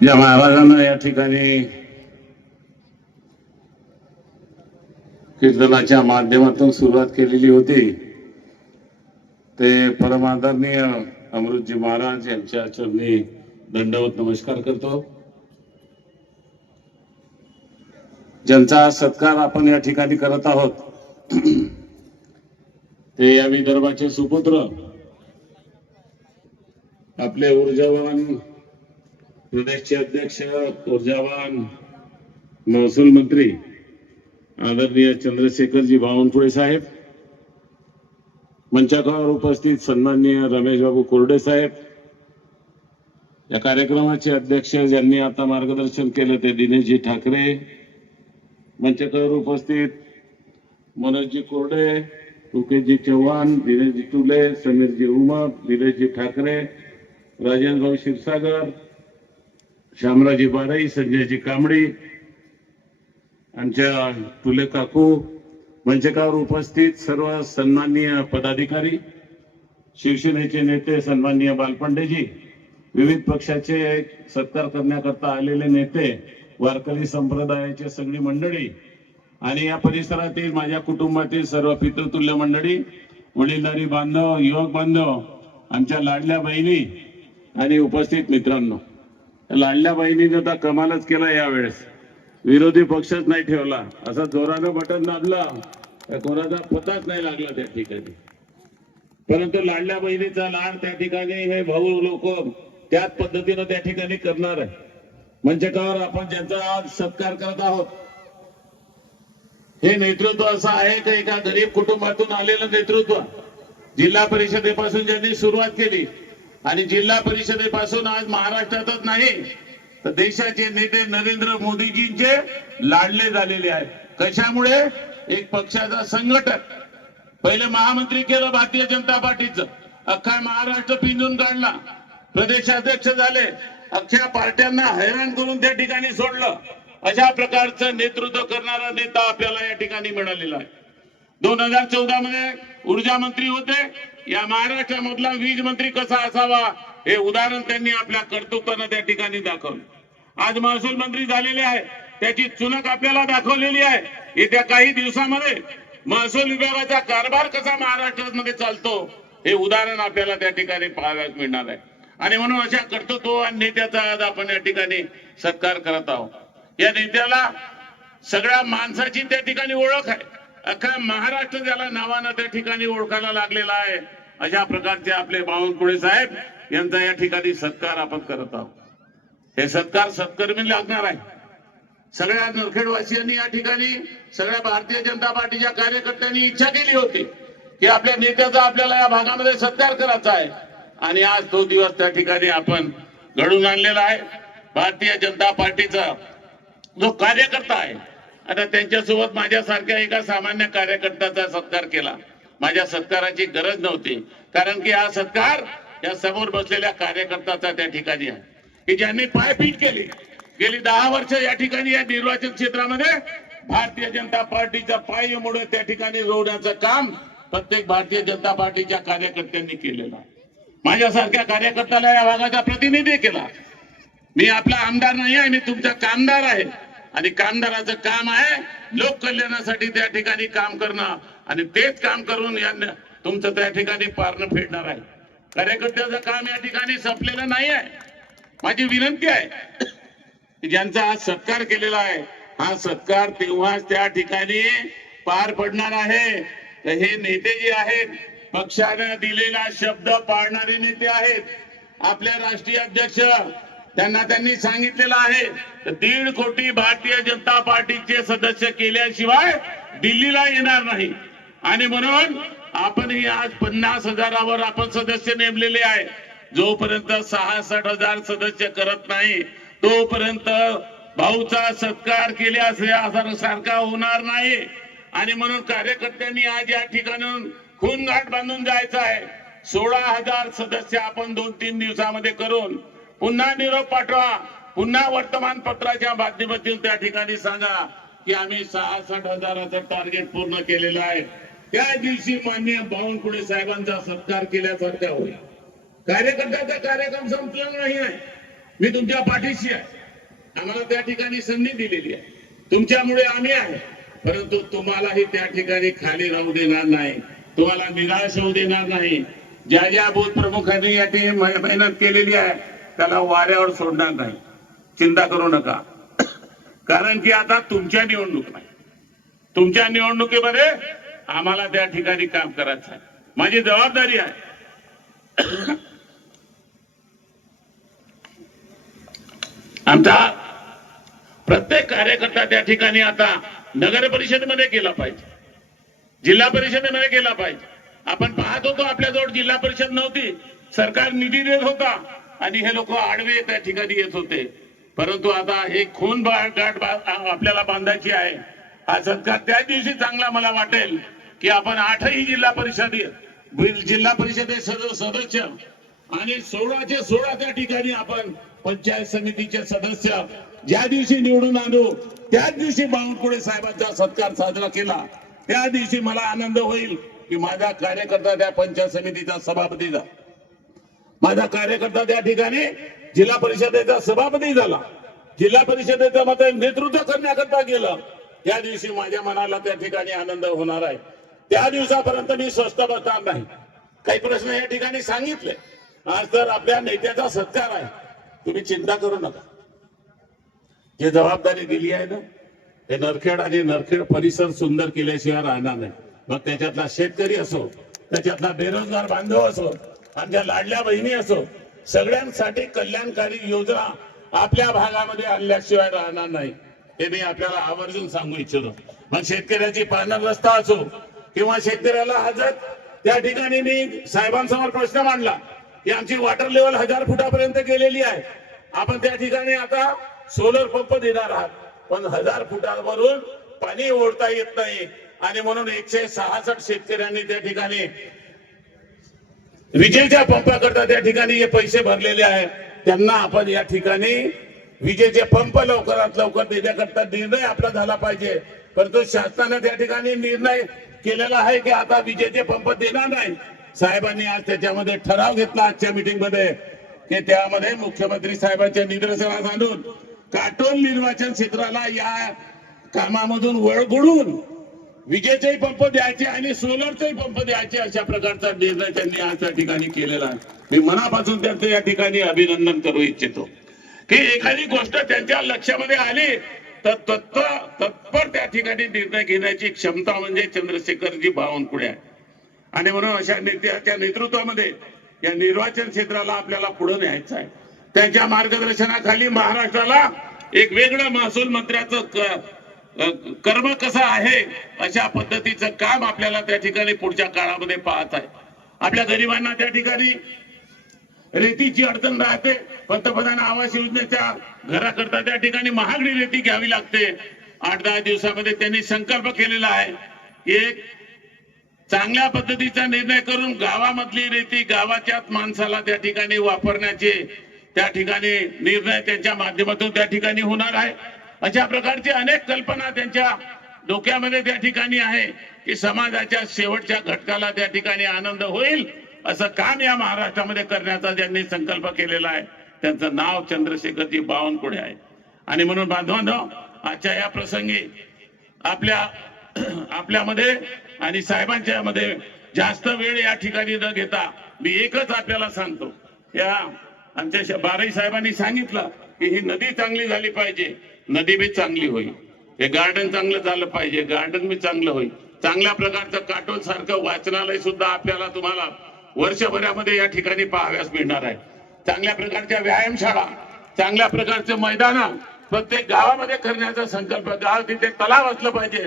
या महाराजांना या ठिकाणी कीर्तनाच्या माध्यमातून सुरुवात केलेली होती. ते परमादरणीय अमृतजी महाराज यांच्या चरणी दंडवत नमस्कार करतो. ज्यांचा सत्कार आपण या ठिकाणी करत आहोत ते या विदर्भाचे सुपुत्र आपले ऊर्जावान प्रदेशचे अध्यक्ष ऊर्जावान महसूल मंत्री आदरणीय चंद्रशेखरजी बावनकुळे साहेब मंचाकावर उपस्थित सन्माननीय रमेशबाबू कोरडे साहेब या कार्यक्रमाचे अध्यक्ष ज्यांनी आता मार्गदर्शन केलं ते दिनेशजी ठाकरे मंचाकावर उपस्थित मनोजजी कोरडे तुकेशजी चव्हाण दिनेशजी टुले समीरजी उमप दिनेशजी ठाकरे राजेंद्रभाऊ क्षीरसागर श्यामराजी बाराई संजयजी कांबडी आमच्या तुले काकू मंचकावर उपस्थित सर्व सन्माननीय पदाधिकारी शिवसेनेचे नेते सन्माननीय बालपांडेजी विविध पक्षाचे सत्कार करण्याकरता आलेले नेते वारकरी संप्रदायाची सगळी मंडळी आणि या परिसरातील माझ्या कुटुंबातील सर्व पितृतुल्य मंडळी वडीलधारी बांधव युवक बांधव आमच्या लाडल्या बहिणी आणि उपस्थित मित्रांनो. लाडल्या बहिणीनं तर कमालच केला यावेळेस. विरोधी पक्षच नाही ठेवला. असा जोरानं बटन दाबला. तर कोणाचा पताच नाही लागला त्या ठिकाणी. परंतु लाडल्या बहिणीचा लाड त्या ठिकाणी हे भाऊ लोक त्याच पद्धतीनं त्या ठिकाणी करणार आहे. म्हणजे मंचकावर आपण ज्यांचा आज सत्कार करत आहोत. हे नेतृत्व असं आहे की एका गरीब कुटुंबातून आलेलं नेतृत्व? जिल्हा परिषदेपासून ज्यांनी सुरुवात केली आणि जिल्हा परिषदेपासून आज महाराष्ट्रातच नाही तर देशाचे नेते नरेंद्र मोदीजींचे लाडले झालेले आहेत. कशामुळे? एक पक्षाचा संघटक. पहिले महामंत्री केलं भारतीय जनता पार्टीचं. अख्खा महाराष्ट्र पिंजून काढला. प्रदेशाध्यक्ष झाले. अख्ख्या पार्ट्यांना हैराण करून त्या ठिकाणी सोडलं. अशा प्रकारचं नेतृत्व करणारा नेता आपल्याला या ठिकाणी मिळालेला आहे. दोन हजार चौदा मध्ये ऊर्जा मंत्री होते. या महाराष्ट्रामधला वीज मंत्री कसा असावा हे उदाहरण त्यांनी आपल्या कर्तृत्वानं त्या ठिकाणी दाखवलं. आज महसूल मंत्री झालेले आहे त्याची चुनक आपल्याला दाखवलेली आहे. येत्या काही दिवसामध्ये महसूल विभागाचा कारभार कसा महाराष्ट्रामध्ये चालतो हे उदाहरण आपल्याला त्या ठिकाणी पाहाव्यास मिळणार आहे. आणि म्हणून अशा कर्तृत्ववान नेत्याचा आज आपण या ठिकाणी सत्कार करत आहोत. या नेत्याला सगळ्या माणसाची त्या ठिकाणी ओळख आहे. अख्खा महाराष्ट्र ज्याला नावानं त्या ठिकाणी ओळखायला लागलेला आहे. अशा प्रकारचे आपले बावनकुळे साहेब यांचा या ठिकाणी सत्कार आपण करत आहोत. हे सत्कार सत्कर्मी लागणार आहे. सगळ्या नरखेडवासियांनी या ठिकाणी सगळ्या भारतीय जनता पार्टीच्या कार्यकर्त्यांनी इच्छा केली होती की आपल्या नेत्याचा आपल्याला या भागामध्ये सत्कार करायचा आहे. आणि आज तो दिवस त्या ठिकाणी आपण घडून आणलेला आहे. भारतीय जनता पार्टीचा जो कार्यकर्ता आहे आता त्यांच्यासोबत माझ्यासारख्या एका सामान्य कार्यकर्त्याचा सत्कार केला. माझ्या सत्काराची गरज नव्हती. कारण की हा सत्कार या समोर बसलेल्या कार्यकर्त्याचा त्या ठिकाणी आहे. की ज्यांनी पायपीट केली. गेली दहा वर्ष या ठिकाणी या निर्वाचन क्षेत्रामध्ये भारतीय जनता पार्टीचा पायमुळे त्या ठिकाणी रोवण्याचं काम प्रत्येक भारतीय जनता पार्टीच्या कार्यकर्त्यांनी केलेलं माझ्यासारख्या कार्यकर्त्याला या भागाचा प्रतिनिधी केला. मी आपला आमदार नाही आहे मी तुमचा कामदार आहे. आणि कामदाराचं काम आहे लोक कल्याणासाठी त्या ठिकाणी काम करणं. आणि तेच काम करून यांना तुमचं त्या ठिकाणी पारणं फेडणार आहे. कार्यकर्त्याचं काम या ठिकाणी संपलेलं नाही आहे. माझी विनंती आहे ज्यांचा आज सत्कार केलेला आहे हा सत्कार तेव्हाच त्या ठिकाणी पार पडणार आहे. तर हे नेते जे आहेत पक्षाने दिलेला शब्द पाळणारे नेते आहेत. आपल्या राष्ट्रीय अध्यक्ष त्यांना त्यांनी सांगितलेलं आहे. दीड कोटी भारतीय जनता पार्टीचे सदस्य केल्याशिवाय दिल्लीला येणार नाही. आणि म्हणून आपणही आज पन्नास हजारावर आपण सदस्य नेमलेले आहे. जोपर्यंत सहासष्ट हजार सदस्य करत नाही तोपर्यंत भाऊचा सत्कार केल्या सारखा होणार नाही. आणि म्हणून कार्यकर्त्यांनी आज या ठिकाणून खून घाट बांधून जायचं आहे. सोळा हजार सदस्य आपण दोन तीन दिवसामध्ये करून पुन्हा निरोप पाठवा. पुन्हा वर्तमानपत्राच्या माध्यमातून त्या ठिकाणी सांगा की आम्ही सहासष्ट हजाराचं टार्गेट पूर्ण केलेलं आहे. त्या दिवशी मान्य बावनकुळे साहेबांचा सत्कार केल्यासारख्या होईल. कार्यकर्त्याचा कार्यक्रम संपलेला नाही आहे. मी तुमच्या पाठीशी आहे. आम्हाला त्या ठिकाणी संधी दिलेली आहे. तुमच्यामुळे आम्ही आहे. परंतु तुम्हालाही त्या ठिकाणी खाली राहू देणार नाही. तुम्हाला निराश होऊ देणार नाही. ज्या ज्या बूथ प्रमुखांनी याची मे- मेहनत केलेली आहे त्याला वाऱ्यावर सोडणार नाही. चिंता करू नका. कारण की आता तुमच्या निवडणूक नाही तुमच्या निवडणुकीमध्ये आम्हाला त्या ठिकाणी काम करायचं आहे. माझी जबाबदारी आहे. आमचा प्रत्येक कार्यकर्ता त्या ठिकाणी आता नगर परिषदेमध्ये गेला पाहिजे. जिल्हा परिषदेमध्ये गेला पाहिजे. आपण पाहत होतो आपल्याजवळ जिल्हा परिषद नव्हती. सरकार निधी देत होता. आणि हे लोक आडवे त्या ठिकाणी येत होते. परंतु आता हे खून गाठ आपल्याला बांधायची आहे. हा सत्कार त्या दिवशी चांगला मला वाटेल की आपण आठही जिल्हा परिषद जिल्हा परिषदे सदस्य आणि सोळाचे सोळा त्या ठिकाणी आपण पंचायत समितीचे सदस्य ज्या दिवशी निवडून आणू त्याच दिवशी बावनकुळे साहेबांचा सत्कार साजरा केला. त्या दिवशी मला आनंद होईल की माझा कार्यकर्ता त्या पंचायत समितीचा सभापतीचा माझा कार्यकर्ता त्या ठिकाणी जिल्हा परिषदेचा सभापती झाला. जिल्हा परिषदेचं मत नेतृत्व करण्याकरता गेलं. त्या दिवशी माझ्या मनाला त्या ठिकाणी आनंद होणार आहे. त्या दिवसापर्यंत मी स्वस्थ बसणार नाही. काही प्रश्न या ठिकाणी सांगितले. आज तर आपल्या नेत्याचा सत्कार आहे. तुम्ही चिंता करू नका. जे जबाबदारी दिली आहे ना हे नरखेड आणि नरखेड परिसर सुंदर केल्याशिवाय राहणार नाही. मग त्याच्यातला शेतकरी असो त्याच्यातला बेरोजगार बांधव असो आमच्या लाडल्या बहिणी असो सगळ्यांसाठी कल्याणकारी योजना आपल्या भागामध्ये आणल्याशिवाय राहणार नाही. हे मी आपल्याला आवर्जून सांगू इच्छितो. मग शेतकऱ्याची पाहणार रस्ता असो किंवा शेतकऱ्याला हजत त्या ठिकाणी मी साहेबांसमोर प्रश्न मांडला की आमची वॉटर लेवल हजार फुटापर्यंत गेलेली आहे. आपण त्या ठिकाणी आता सोलर पंप देणार आहात. पण हजार फुटावरून पाणी ओढता येत नाही. आणि म्हणून एकशे सहासष्ट शेतकऱ्यांनी त्या ठिकाणी विजेच्या पंपाकरता त्या ठिकाणी हे पैसे भरलेले आहेत त्यांना आपण या ठिकाणी विजेचे पंप लवकरात लवकर देण्याकरता निर्णय आपला झाला पाहिजे. परंतु शासनाने त्या ठिकाणी निर्णय केलेला आहे की आता विजेचे पंप देणार नाही. साहेबांनी आज त्याच्यामध्ये ठराव घेतला आजच्या मीटिंगमध्ये की त्यामध्ये मुख्यमंत्री साहेबांच्या निदर्शनास आणून काटोल निर्वाचन क्षेत्राला या कामामधून वळगडून विजेचाही पंप द्यायचे आणि सोलरचाही पंप द्यायचे अशा प्रकारचा निर्णय त्यांनी आज त्या ठिकाणी केलेला आहे. मी मनापासून त्यांचं या ठिकाणी अभिनंदन करू इच्छितो. की एखादी गोष्ट त्यांच्या लक्षामध्ये आली तर तत्व तत्पर त्या ठिकाणी निर्णय घेण्याची क्षमता म्हणजे चंद्रशेखरजी बावनकुळे आहे आणि म्हणून अशा नेत्याच्या नेतृत्वामध्ये या निर्वाचन क्षेत्राला आपल्याला पुढे न्यायचं आहे. त्यांच्या मार्गदर्शनाखाली महाराष्ट्राला एक वेगळं महसूल मंत्र्याचं कर्म कसं आहे? अशा पद्धतीचं काम आपल्याला त्या ठिकाणी पुढच्या काळामध्ये पाहत आहे. आपल्या गरिबांना त्या ठिकाणी रेतीची अडचण राहते. पंतप्रधान आवास योजनेच्या घराकरता त्या ठिकाणी महागडी रेती घ्यावी लागते. आठ दहा दिवसामध्ये त्यांनी संकल्प केलेला आहे. की एक चांगल्या पद्धतीचा निर्णय करून गावामधली रेती गावाच्याच माणसाला त्या ठिकाणी वापरण्याचे त्या ठिकाणी निर्णय त्यांच्या माध्यमातून त्या ठिकाणी होणार आहे. अशा प्रकारची अनेक कल्पना त्यांच्या डोक्यामध्ये त्या ठिकाणी आहे की समाजाच्या शेवटच्या घटकाला त्या ठिकाणी आनंद होईल असं काम या महाराष्ट्रामध्ये करण्याचा ज्यांनी संकल्प केलेला आहे त्यांचं नाव चंद्रशेखरजी बावनकुळे आहे. आणि म्हणून बांधवांनो आजच्या या प्रसंगी आपल्या आपल्यामध्ये आणि साहेबांच्या मध्ये जास्त वेळ या ठिकाणी न घेता मी एकच आपल्याला सांगतो. या आमच्या बाराई साहेबांनी सांगितलं की ही नदी चांगली झाली पाहिजे. नदी बी चांगली होईल. हे गार्डन चांगलं झालं पाहिजे. गार्डन बी चांगलं होईल. चांगल्या प्रकारचं काटोल सारखं वाचनालय सुद्धा आपल्याला तुम्हाला वर्षभरामध्ये या ठिकाणी पाहाव्यास मिळणार आहे. चांगल्या प्रकारच्या व्यायामशाळा चांगल्या प्रकारचे मैदान प्रत्येक गावामध्ये करण्याचा संकल्प गाव तिथे तलाव असलं पाहिजे.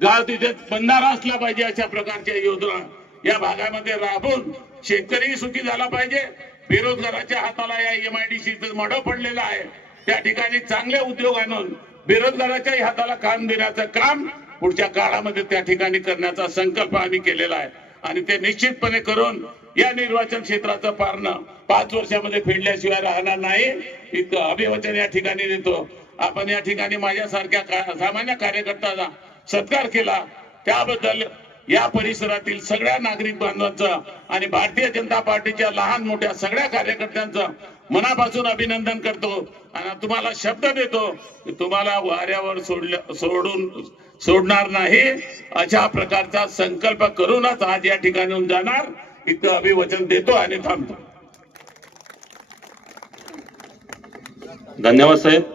गाव तिथे बंधारा असला पाहिजे अशा प्रकारच्या योजना या भागामध्ये राबून शेतकरी सुखी झाला पाहिजे. बेरोजगाराच्या हाताला या एमआयडीसी मडव पडलेलं आहे. त्या ठिकाणी चांगले उद्योग आणून बेरोजगाराच्याही हाताला काम देण्याचं काम पुढच्या काळामध्ये त्या ठिकाणी करण्याचा संकल्प आम्ही केलेला आहे. आणि ते निश्चितपणे करून या निर्वाचन क्षेत्राचं पारणं पाच वर्षामध्ये फेडल्याशिवाय राहणार नाही. इतकं अभिवचन या ठिकाणी देतो. आपण या ठिकाणी माझ्यासारख्या सामान्य कार्यकर्त्याचा सत्कार केला. त्याबद्दल या परिसरातील सगळ्या नागरिक बांधवांचं आणि भारतीय जनता पार्टीच्या लहान मोठ्या सगळ्या कार्यकर्त्यांचं मनापासून अभिनंदन करतो. आणि तुम्हाला शब्द देतो की तुम्हाला वाऱ्यावर सोडल्या सोडून सोडणार नाही. अशा प्रकारचा संकल्प करूनच आज या ठिकाणी जाणार. इतकं अभिवचन देतो आणि थांबतो. धन्यवाद साहेब.